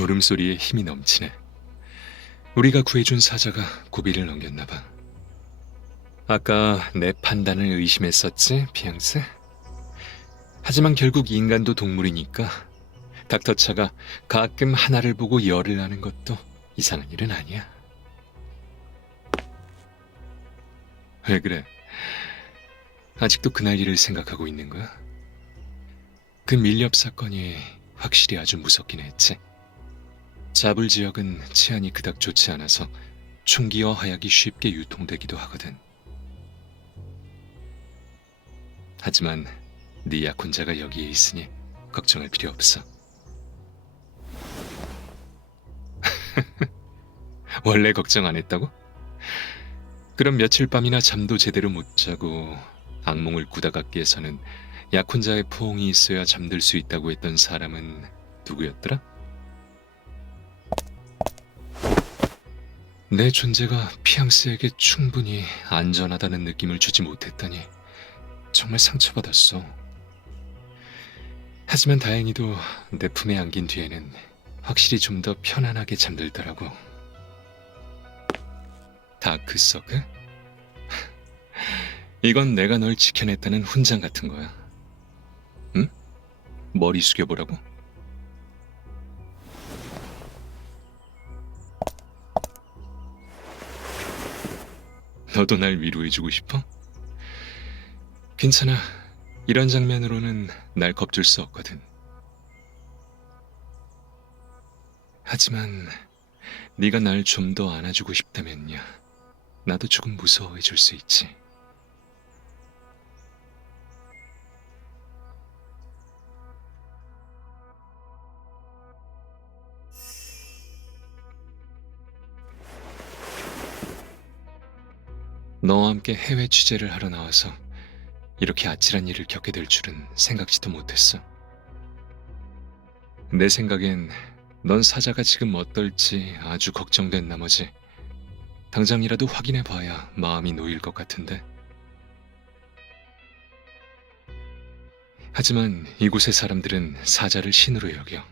울음소리에 힘이 넘치네. 우리가 구해준 사자가 고비를 넘겼나 봐. 아까 내 판단을 의심했었지, 피앙스? 하지만 결국 인간도 동물이니까 닥터차가 가끔 하나를 보고 열을 나는 것도 이상한 일은 아니야. 왜 그래? 아직도 그날 일을 생각하고 있는 거야? 그 밀렵 사건이 확실히 아주 무섭긴 했지. 자불 지역은 치안이 그닥 좋지 않아서 총기와 화약이 쉽게 유통되기도 하거든. 하지만 네 약혼자가 여기에 있으니 걱정할 필요 없어. 원래 걱정 안 했다고? 그럼 며칠 밤이나 잠도 제대로 못 자고 악몽을 꾸다가 깨서는 약혼자의 포옹이 있어야 잠들 수 있다고 했던 사람은 누구였더라? 내 존재가 피앙스에게 충분히 안전하다는 느낌을 주지 못했다니 정말 상처받았어. 하지만 다행히도 내 품에 안긴 뒤에는 확실히 좀 더 편안하게 잠들더라고. 다크서클? 이건 내가 널 지켜냈다는 훈장 같은 거야. 응? 머리 숙여보라고? 너도 날 위로해주고 싶어? 괜찮아. 이런 장면으로는 날 겁줄 수 없거든. 하지만 네가 날 좀 더 안아주고 싶다면야 나도 조금 무서워해줄 수 있지. 너와 함께 해외 취재를 하러 나와서 이렇게 아찔한 일을 겪게 될 줄은 생각지도 못했어. 내 생각엔 넌 사자가 지금 어떨지 아주 걱정된 나머지 당장이라도 확인해 봐야 마음이 놓일 것 같은데. 하지만 이곳의 사람들은 사자를 신으로 여겨.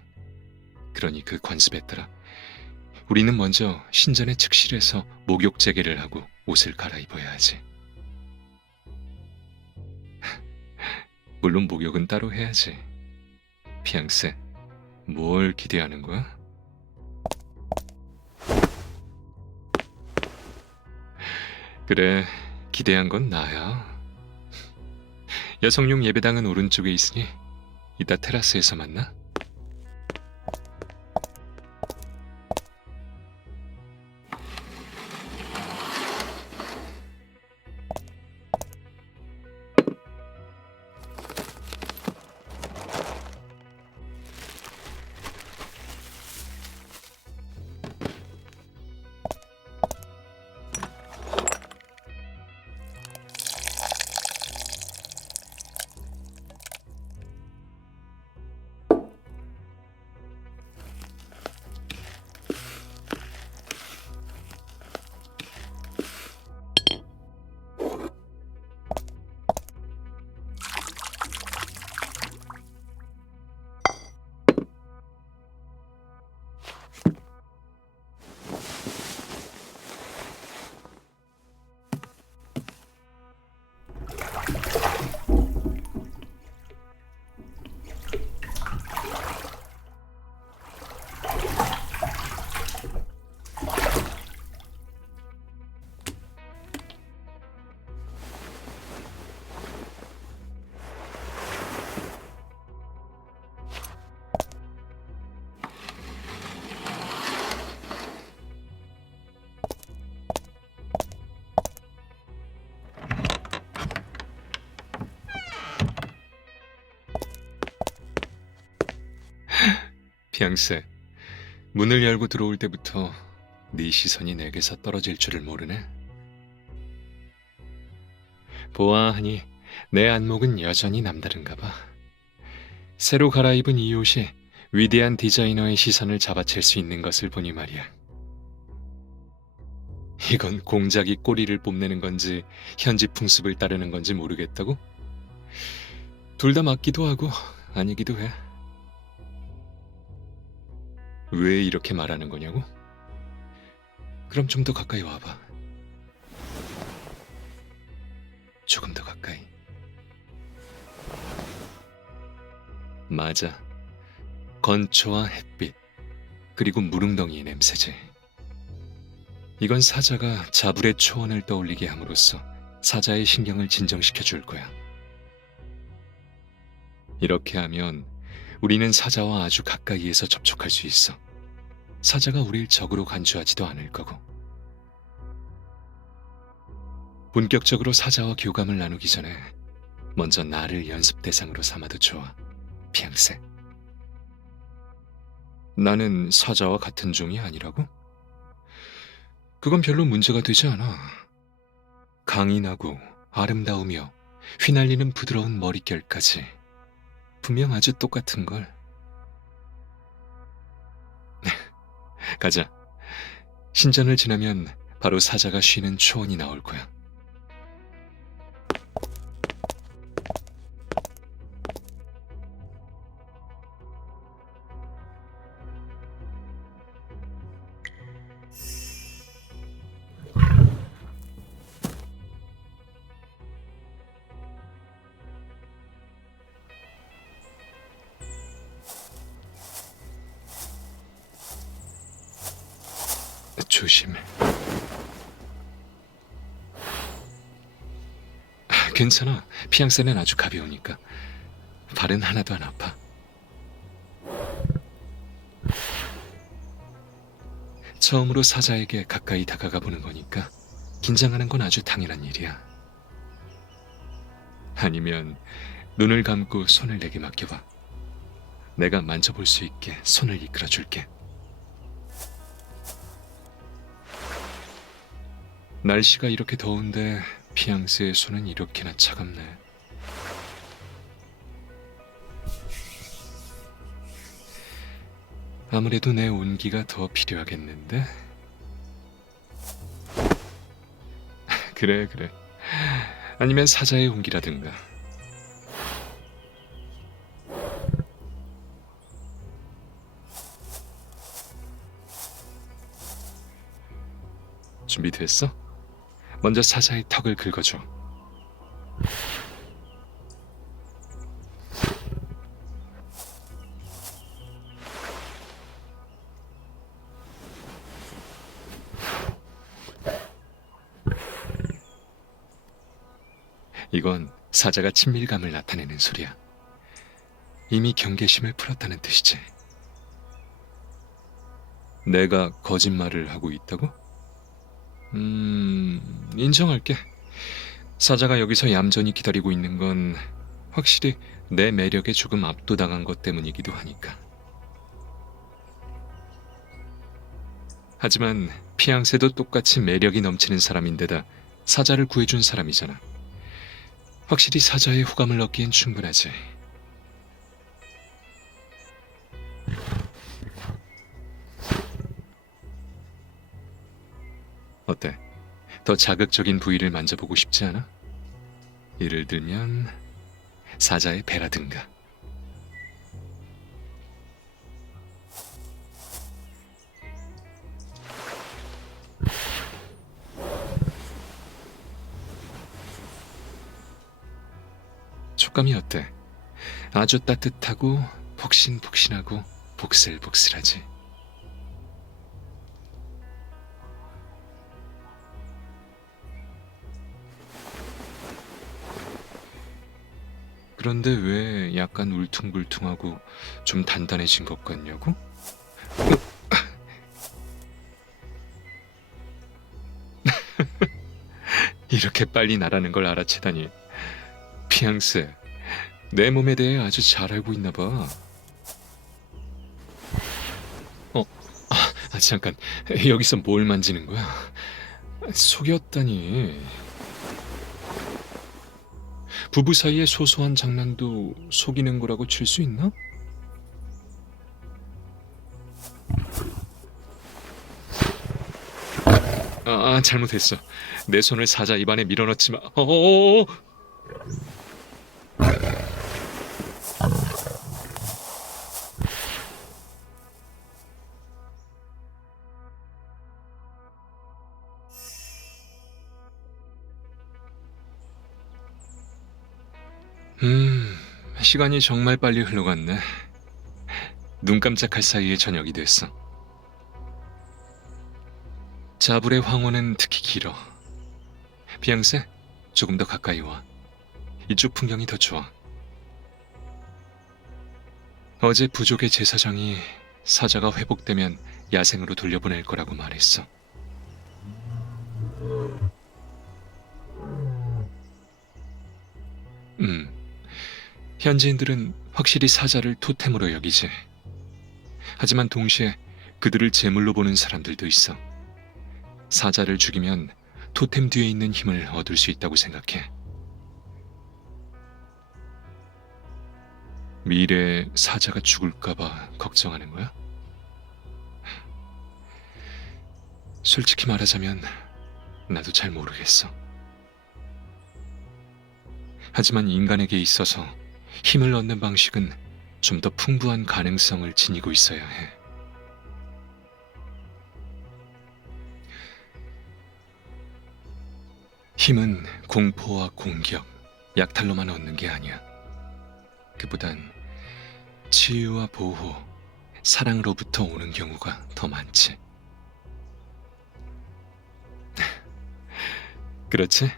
그러니 그 관습에 따라 우리는 먼저 신전의 측실에서 목욕 재개를 하고 옷을 갈아입어야 하지. 물론 목욕은 따로 해야지. 피앙세, 뭘 기대하는 거야? 그래, 기대한 건 나야. 여성용 예배당은 오른쪽에 있으니 이따 테라스에서 만나? 피앙세, 문을 열고 들어올 때부터 네 시선이 내게서 떨어질 줄을 모르네. 보아하니 내 안목은 여전히 남다른가 봐. 새로 갈아입은 이 옷이 위대한 디자이너의 시선을 잡아챌 수 있는 것을 보니 말이야. 이건 공작이 꼬리를 뽐내는 건지 현지 풍습을 따르는 건지 모르겠다고? 둘 다 맞기도 하고 아니기도 해. 왜 이렇게 말하는 거냐고? 그럼 좀 더 가까이 와봐. 조금 더 가까이. 맞아. 건초와 햇빛, 그리고 무릉덩이의 냄새지. 이건 사자가 자불의 초원을 떠올리게 함으로써 사자의 신경을 진정시켜 줄 거야. 이렇게 하면 우리는 사자와 아주 가까이에서 접촉할 수 있어. 사자가 우릴 적으로 간주하지도 않을 거고. 본격적으로 사자와 교감을 나누기 전에 먼저 나를 연습 대상으로 삼아도 좋아, 피앙세. 나는 사자와 같은 종이 아니라고? 그건 별로 문제가 되지 않아. 강인하고 아름다우며 휘날리는 부드러운 머릿결까지 분명 아주 똑같은 걸. 가자. 신전을 지나면 바로 사자가 쉬는 초원이 나올 거야. 조심해. 괜찮아. 피앙세는 아주 가벼우니까. 발은 하나도 안 아파. 처음으로 사자에게 가까이 다가가 보는 거니까 긴장하는 건 아주 당연한 일이야. 아니면 눈을 감고 손을 내게 맡겨봐. 내가 만져볼 수 있게 손을 이끌어 줄게. 날씨가 이렇게 더운데 피앙세의 손은 이렇게나 차갑네. 아무래도 내 온기가 더 필요하겠는데? 그래, 그래. 아니면 사자의 온기라든가. 준비됐어? 먼저 사자의 턱을 긁어줘. 이건 사자가 친밀감을 나타내는 소리야. 이미 경계심을 풀었다는 뜻이지. 내가 거짓말을 하고 있다고? 인정할게. 사자가 여기서 얌전히 기다리고 있는 건 확실히 내 매력에 조금 압도당한 것 때문이기도 하니까. 하지만 피앙세도 똑같이 매력이 넘치는 사람인데다 사자를 구해준 사람이잖아. 확실히 사자의 호감을 얻기엔 충분하지. 어때? 더 자극적인 부위를 만져보고 싶지 않아? 예를 들면 사자의 배라든가. 촉감이 어때? 아주 따뜻하고 폭신폭신하고 복슬복슬하지. 그런데 왜 약간 울퉁불퉁하고 좀 단단해진 것 같냐고? 이렇게 빨리 나라는 걸 알아채다니. 피앙세, 내 몸에 대해 아주 잘 알고 있나 봐. 잠깐. 여기서 뭘 만지는 거야? 속였다니. 부부 사이의 소소한 장난도 속이는 거라고 칠 수 있나? 잘못했어. 내 손을 사자 입안에 밀어넣지 마. 어어어어! 음, 시간이 정말 빨리 흘러갔네. 눈 깜짝할 사이에 저녁이 됐어. 자불의 황혼은 특히 길어. 비앙세, 조금 더 가까이 와. 이쪽 풍경이 더 좋아. 어제 부족의 제사장이 사자가 회복되면 야생으로 돌려보낼 거라고 말했어. 음, 현지인들은 확실히 사자를 토템으로 여기지. 하지만 동시에 그들을 제물로 보는 사람들도 있어. 사자를 죽이면 토템 뒤에 있는 힘을 얻을 수 있다고 생각해. 미래에 사자가 죽을까봐 걱정하는 거야? 솔직히 말하자면 나도 잘 모르겠어. 하지만 인간에게 있어서 힘을 얻는 방식은 좀 더 풍부한 가능성을 지니고 있어야 해. 힘은 공포와 공격, 약탈로만 얻는 게 아니야. 그보단 치유와 보호, 사랑으로부터 오는 경우가 더 많지. 그렇지?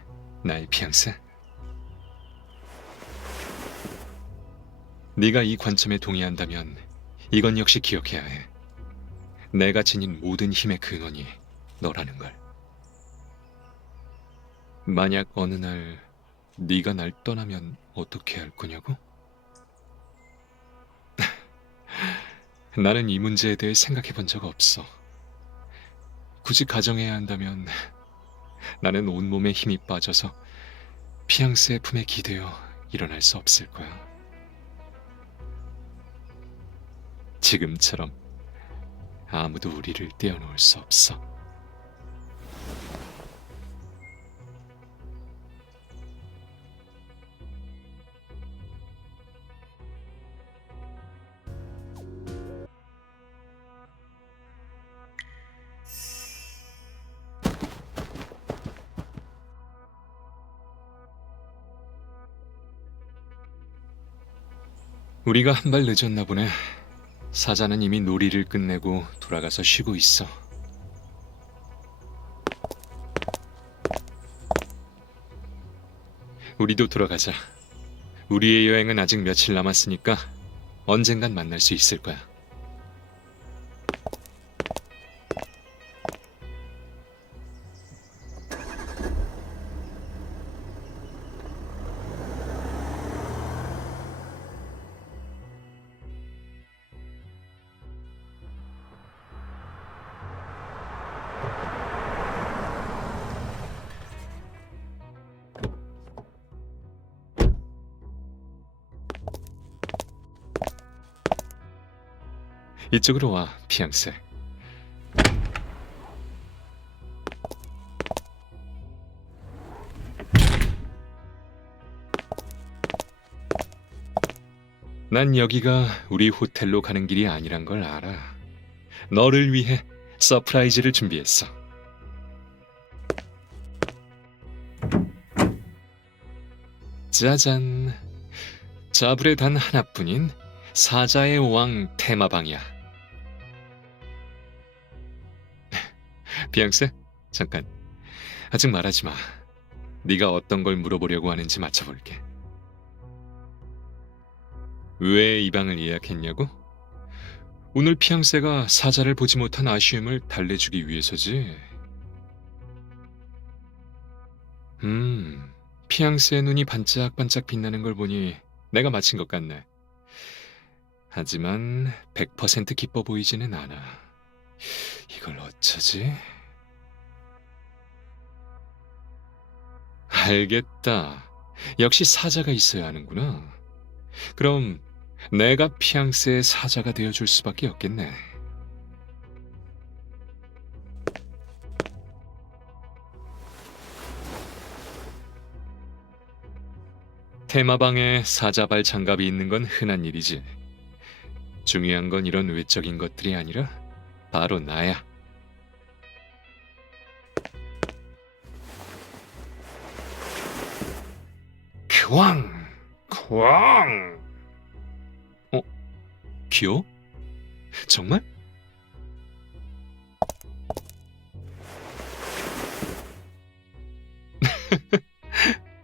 나의 피앙세? 네가 이 관점에 동의한다면 이건 역시 기억해야 해. 내가 지닌 모든 힘의 근원이 너라는 걸. 만약 어느 날 네가 날 떠나면 어떻게 할 거냐고? 나는 이 문제에 대해 생각해 본 적 없어. 굳이 가정해야 한다면 나는 온몸에 힘이 빠져서 피앙세의 품에 기대어 일어날 수 없을 거야. 지금처럼 아무도 우리를 떼어놓을 수 없어. 우리가 한 발 늦었나 보네. 사자는 이미 놀이를 끝내고 돌아가서 쉬고 있어. 우리도 돌아가자. 우리의 여행은 아직 며칠 남았으니까 언젠간 만날 수 있을 거야. 이쪽으로 와, 피앙세. 난 여기가 우리 호텔로 가는 길이 아니란 걸 알아. 너를 위해 서프라이즈를 준비했어. 짜잔. 자불에 단 하나뿐인 사자의 왕 테마방이야. 비앙세, 잠깐. 아직 말하지 마. 네가 어떤 걸 물어보려고 하는지 맞춰볼게. 왜 이 방을 예약했냐고? 오늘 피앙세가 사자를 보지 못한 아쉬움을 달래주기 위해서지. 피앙세의 눈이 반짝반짝 빛나는 걸 보니 내가 맞힌 것 같네. 하지만 100% 기뻐 보이지는 않아. 이걸 어쩌지? 알겠다. 역시 사자가 있어야 하는구나. 그럼 내가 피앙세의 사자가 되어줄 수밖에 없겠네. 테마방에 사자발 장갑이 있는 건 흔한 일이지. 중요한 건 이런 외적인 것들이 아니라 바로 나야. 크왕! 왕! 어, 귀여워? 정말?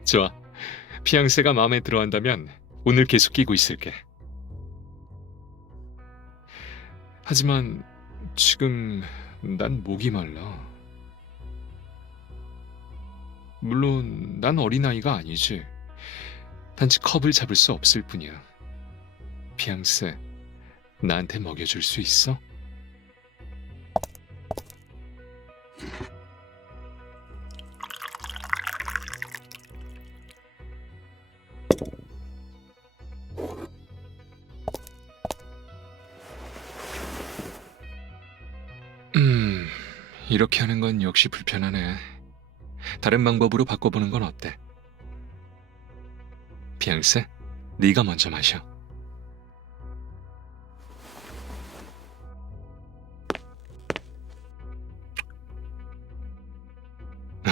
좋아. 피앙세가 마음에 들어한다면 오늘 계속 끼고 있을게. 하지만 지금 난 목이 말라. 물론 난 어린아이가 아니지. 단지 컵을 잡을 수 없을 뿐이야. 피앙세, 나한테 먹여줄 수 있어? 이렇게 하는 건 역시 불편하네. 다른 방법으로 바꿔보는 건 어때? 피앙세, 네가 먼저 마셔.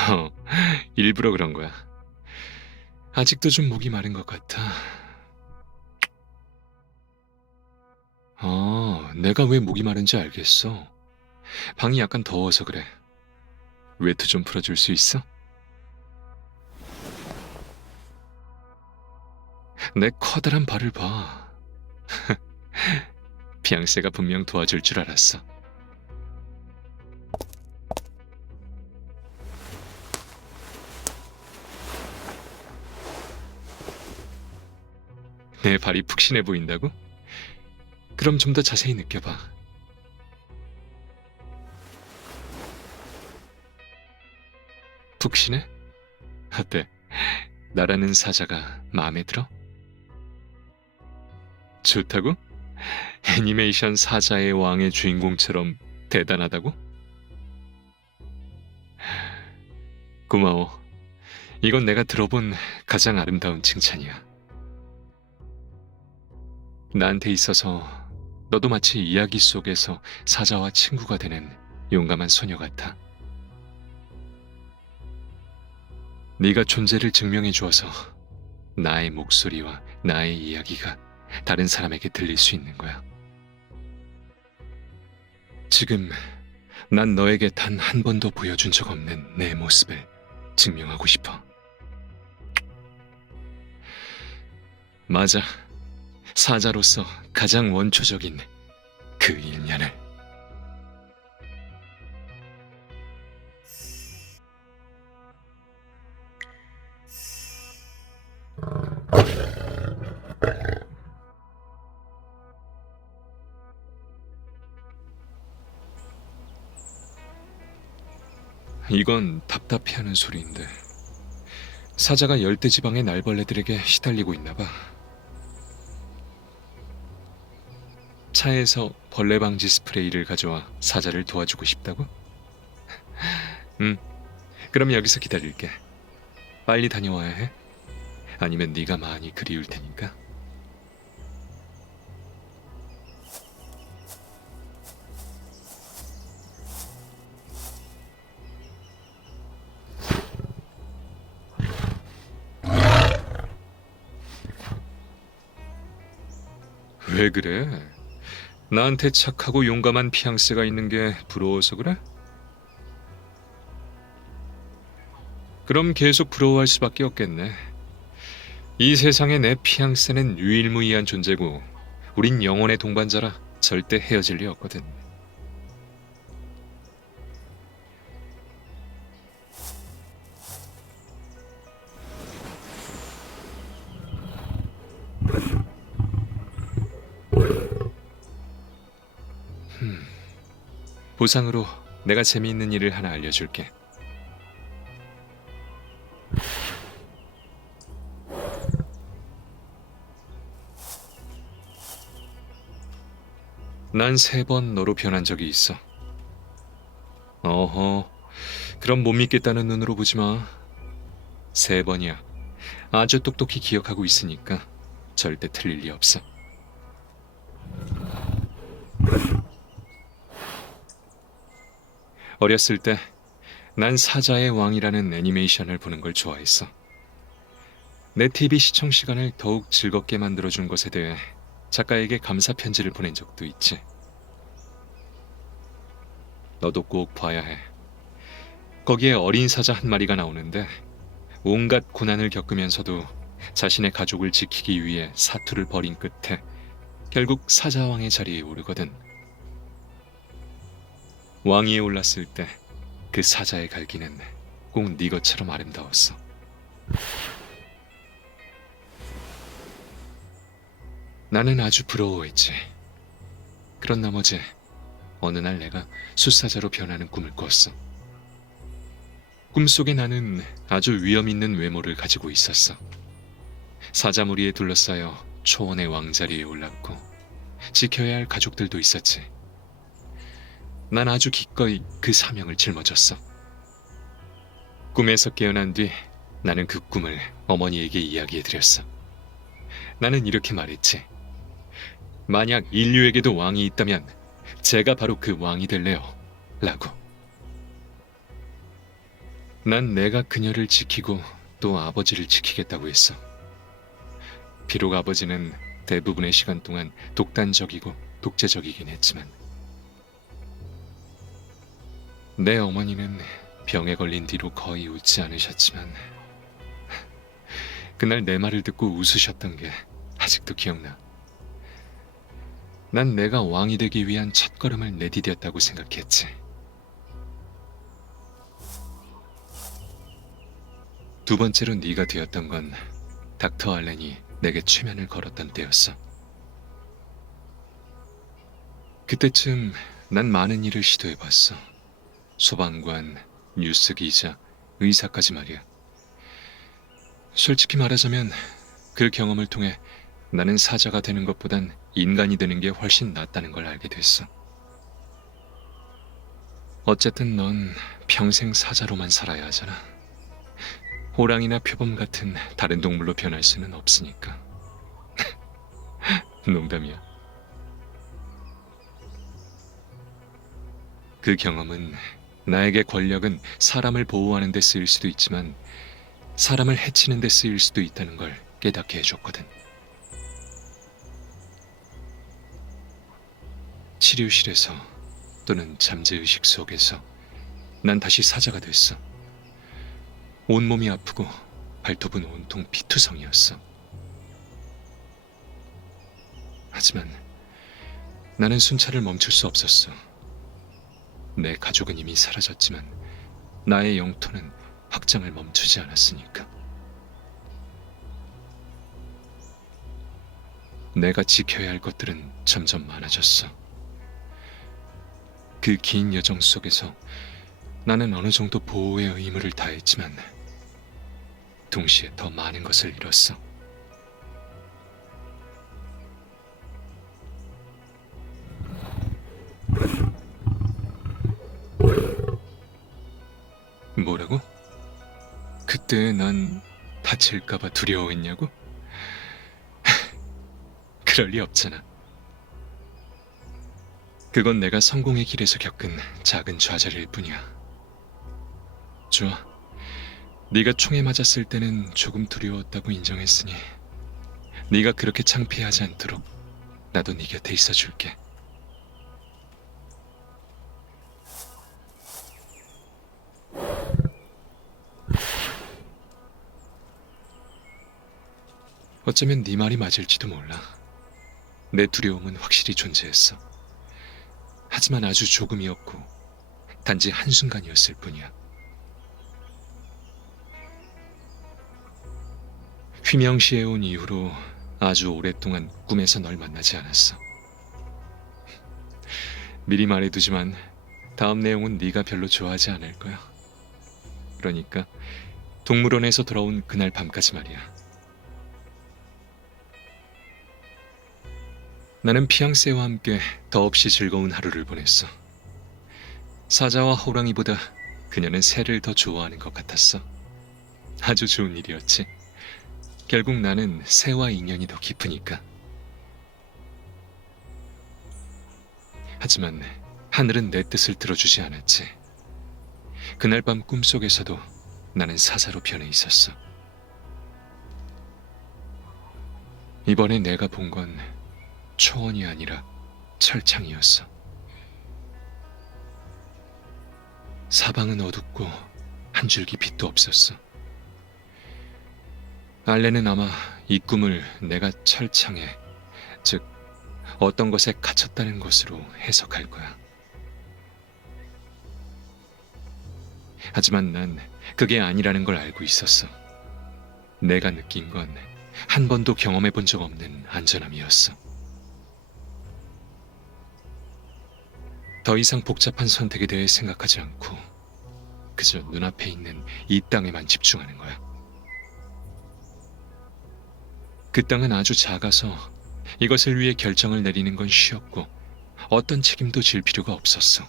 어, 일부러 그런 거야. 아직도 좀 목이 마른 것 같아. 내가 왜 목이 마른지 알겠어. 방이 약간 더워서 그래. 외투 좀 풀어줄 수 있어? 내 커다란 발을 봐. 피앙세가 분명 도와줄 줄 알았어. 내 발이 푹신해 보인다고? 그럼 좀 더 자세히 느껴봐. 푹신해? 어때? 나라는 사자가 마음에 들어? 좋다고? 애니메이션 사자의 왕의 주인공처럼 대단하다고? 고마워. 이건 내가 들어본 가장 아름다운 칭찬이야. 나한테 있어서 너도 마치 이야기 속에서 사자와 친구가 되는 용감한 소녀 같아. 네가 존재를 증명해 주어서 나의 목소리와 나의 이야기가 다른 사람에게 들릴 수 있는 거야. 지금 난 너에게 단 한 번도 보여준 적 없는 내 모습을 증명하고 싶어. 맞아. 사자로서 가장 원초적인 그 일면을. 이건 답답해하는 소리인데 사자가 열대지방의 날벌레들에게 시달리고 있나 봐. 차에서 벌레 방지 스프레이를 가져와 사자를 도와주고 싶다고? 그럼 여기서 기다릴게. 빨리 다녀와야 해? 아니면 네가 많이 그리울 테니까. 왜 그래? 나한테 착하고 용감한 피앙세가 있는 게 부러워서 그래? 그럼 계속 부러워할 수밖에 없겠네. 이 세상에 내 피앙세는 유일무이한 존재고 우린 영혼의 동반자라 절대 헤어질 리 없거든. 보상으로 내가 재미있는 일을 하나 알려줄게. 난 3번 너로 변한 적이 있어. 어허, 그럼 못 믿겠다는 눈으로 보지 마. 3번이야. 아주 똑똑히 기억하고 있으니까 절대 틀릴 리 없어. 어렸을 때 난 사자의 왕이라는 애니메이션을 보는 걸 좋아했어. 내 TV 시청 시간을 더욱 즐겁게 만들어준 것에 대해 작가에게 감사 편지를 보낸 적도 있지. 너도 꼭 봐야 해. 거기에 어린 사자 한 마리가 나오는데 온갖 고난을 겪으면서도 자신의 가족을 지키기 위해 사투를 벌인 끝에 결국 사자왕의 자리에 오르거든. 왕위에 올랐을 때 그 사자의 갈기는 꼭 네 것처럼 아름다웠어. 나는 아주 부러워했지. 그런 나머지 어느 날 내가 숫사자로 변하는 꿈을 꿨어. 꿈속에 나는 아주 위험 있는 외모를 가지고 있었어. 사자무리에 둘러싸여 초원의 왕자리에 올랐고 지켜야 할 가족들도 있었지. 난 아주 기꺼이 그 사명을 짊어졌어. 꿈에서 깨어난 뒤 나는 그 꿈을 어머니에게 이야기해드렸어. 나는 이렇게 말했지. 만약 인류에게도 왕이 있다면 제가 바로 그 왕이 될래요. 라고. 난 내가 그녀를 지키고 또 아버지를 지키겠다고 했어. 비록 아버지는 대부분의 시간 동안 독단적이고 독재적이긴 했지만 내 어머니는 병에 걸린 뒤로 거의 웃지 않으셨지만 그날 내 말을 듣고 웃으셨던 게 아직도 기억나. 난 내가 왕이 되기 위한 첫걸음을 내디뎠다고 생각했지. 두 번째로 네가 되었던 건 닥터 알렌이 내게 최면을 걸었던 때였어. 그때쯤 난 많은 일을 시도해봤어. 소방관, 뉴스 기자, 의사까지 말이야. 솔직히 말하자면 그 경험을 통해 나는 사자가 되는 것보단 인간이 되는 게 훨씬 낫다는 걸 알게 됐어. 어쨌든 넌 평생 사자로만 살아야 하잖아. 호랑이나 표범 같은 다른 동물로 변할 수는 없으니까. 농담이야. 그 경험은 나에게 권력은 사람을 보호하는 데 쓰일 수도 있지만 사람을 해치는 데 쓰일 수도 있다는 걸 깨닫게 해줬거든. 치료실에서 또는 잠재의식 속에서 난 다시 사자가 됐어. 온몸이 아프고 발톱은 온통 피투성이었어. 하지만 나는 순찰을 멈출 수 없었어. 내 가족은 이미 사라졌지만 나의 영토는 확장을 멈추지 않았으니까. 내가 지켜야 할 것들은 점점 많아졌어. 그 긴 여정 속에서 나는 어느 정도 보호의 의무를 다했지만 동시에 더 많은 것을 잃었어. 뭐라고? 그때 난 다칠까봐 두려워했냐고? 그럴 리 없잖아. 그건 내가 성공의 길에서 겪은 작은 좌절일 뿐이야. 좋아. 네가 총에 맞았을 때는 조금 두려웠다고 인정했으니 네가 그렇게 창피하지 않도록 나도 네 곁에 있어줄게. 어쩌면 네 말이 맞을지도 몰라. 내 두려움은 확실히 존재했어. 하지만 아주 조금이었고 단지 한순간이었을 뿐이야. 휘명시에 온 이후로 아주 오랫동안 꿈에서 널 만나지 않았어. 미리 말해두지만 다음 내용은 네가 별로 좋아하지 않을 거야. 그러니까 동물원에서 돌아온 그날 밤까지 말이야. 나는 피앙세와 함께 더없이 즐거운 하루를 보냈어. 사자와 호랑이보다 그녀는 새를 더 좋아하는 것 같았어. 아주 좋은 일이었지. 결국 나는 새와 인연이 더 깊으니까. 하지만 하늘은 내 뜻을 들어주지 않았지. 그날 밤 꿈속에서도 나는 사자로 변해 있었어. 이번에 내가 본 건 초원이 아니라 철창이었어. 사방은 어둡고 한 줄기 빛도 없었어. 알레는 아마 이 꿈을 내가 철창에, 즉 어떤 것에 갇혔다는 것으로 해석할 거야. 하지만 난 그게 아니라는 걸 알고 있었어. 내가 느낀 건 한 번도 경험해 본 적 없는 안전함이었어. 더 이상 복잡한 선택에 대해 생각하지 않고 그저 눈앞에 있는 이 땅에만 집중하는 거야. 그 땅은 아주 작아서 이것을 위해 결정을 내리는 건 쉬웠고 어떤 책임도 질 필요가 없었어.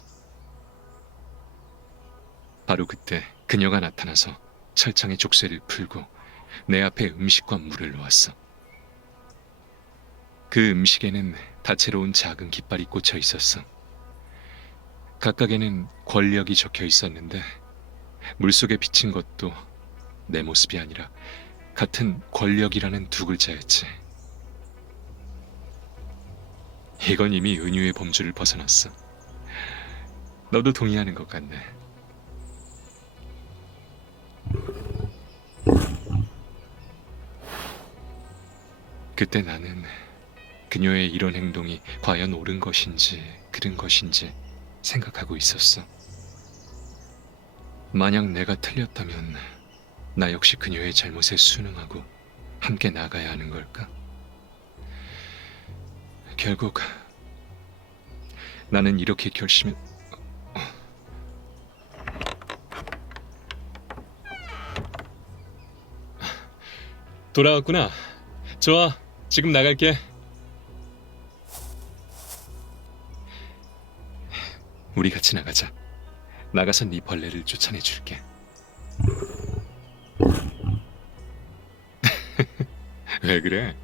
바로 그때 그녀가 나타나서 철창의 족쇄를 풀고 내 앞에 음식과 물을 놓았어. 그 음식에는 다채로운 작은 깃발이 꽂혀 있었어. 각각에는 권력이 적혀 있었는데 물속에 비친 것도 내 모습이 아니라 같은 권력이라는 두 글자였지. 이건 이미 은유의 범주를 벗어났어. 너도 동의하는 것 같네. 그때 나는 그녀의 이런 행동이 과연 옳은 것인지 그른 것인지 생각하고 있었어. 만약 내가 틀렸다면 나 역시 그녀의 잘못에 순응하고 함께 나가야 하는 걸까? 결국 나는 이렇게 결심을... 돌아왔구나. 좋아, 지금 나갈게. 우리 같이 나가자. 나가서 네 벌레를 쫓아내 줄게. 왜 그래?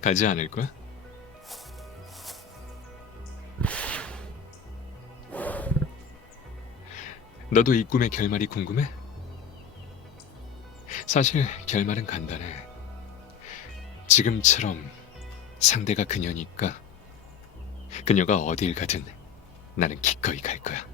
가지 않을 거야? 너도 이 꿈의 결말이 궁금해? 사실 결말은 간단해. 지금처럼 상대가 그녀니까 그녀가 어딜 가든 나는 기꺼이 갈 거야.